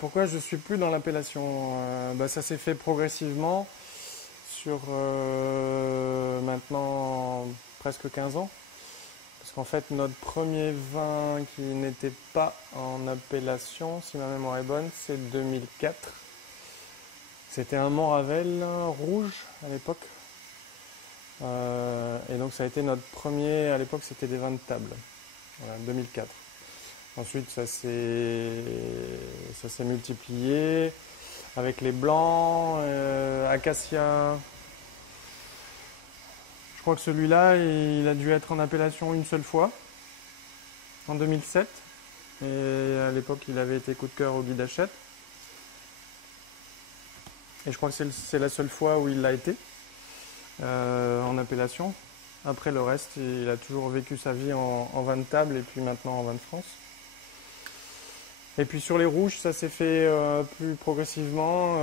Pourquoi je suis plus dans l'appellation? Ça s'est fait progressivement sur maintenant presque 15 ans. Parce qu'en fait, notre premier vin qui n'était pas en appellation, si ma mémoire est bonne, c'est 2004. C'était un Montravel rouge à l'époque. Et donc ça a été notre premier, à l'époque c'était des vins de table, voilà, 2004. Ensuite ça s'est multiplié avec les blancs, Acacia. Je crois que celui-là, il a dû être en appellation une seule fois, en 2007. Et à l'époque, il avait été coup de cœur au Guide Hachette. Et je crois que c'est la seule fois où il l'a été en appellation. Après le reste, il a toujours vécu sa vie en vin de table et puis maintenant en vin de France. Et puis sur les rouges, ça s'est fait plus progressivement.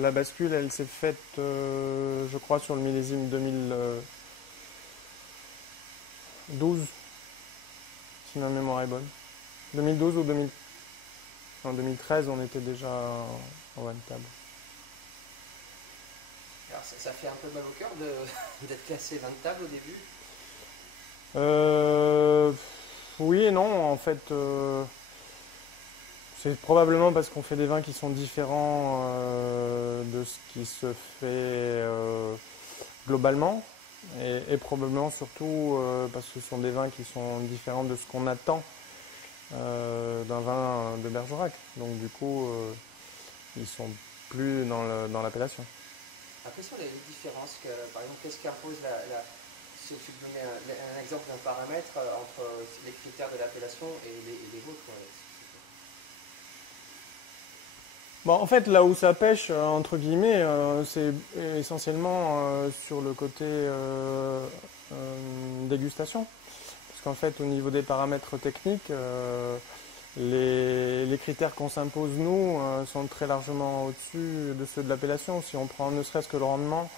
La bascule, elle s'est faite, je crois, sur le millésime 2012, si ma mémoire est bonne. 2012 ou 2000... En 2013, on était déjà en vin de table. Alors ça fait un peu mal au cœur d'être classé 20 de table au début. Oui et non, en fait. C'est probablement parce qu'on fait des vins qui sont différents de ce qui se fait globalement. Et probablement surtout parce que ce sont des vins qui sont différents de ce qu'on attend d'un vin de Bergerac. Donc du coup, ils sont plus dans l'appellation. Après, sur les différences, par exemple, qu'est-ce qui impose si tu peux donner un exemple d'un paramètre entre les critères de l'appellation et les vôtres, quoi. Bon, en fait, là où ça pêche, entre guillemets, c'est essentiellement sur le côté dégustation. Parce qu'en fait, au niveau des paramètres techniques, les critères qu'on s'impose, nous, sont très largement au-dessus de ceux de l'appellation. Si on prend ne serait-ce que le rendement,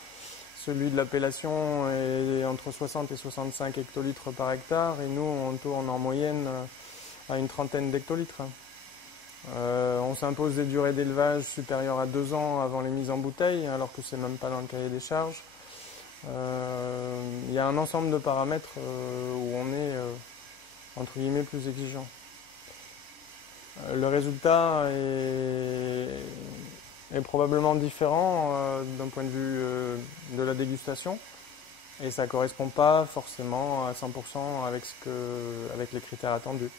celui de l'appellation est entre 60 et 65 hectolitres par hectare, et nous, on tourne en moyenne à une trentaine d'hectolitres. On s'impose des durées d'élevage supérieures à 2 ans avant les mises en bouteille, alors que c'est même pas dans le cahier des charges. Il y a un ensemble de paramètres où on est entre guillemets plus exigeant. Le résultat est probablement différent d'un point de vue de la dégustation, et ça ne correspond pas forcément à 100% avec les critères attendus.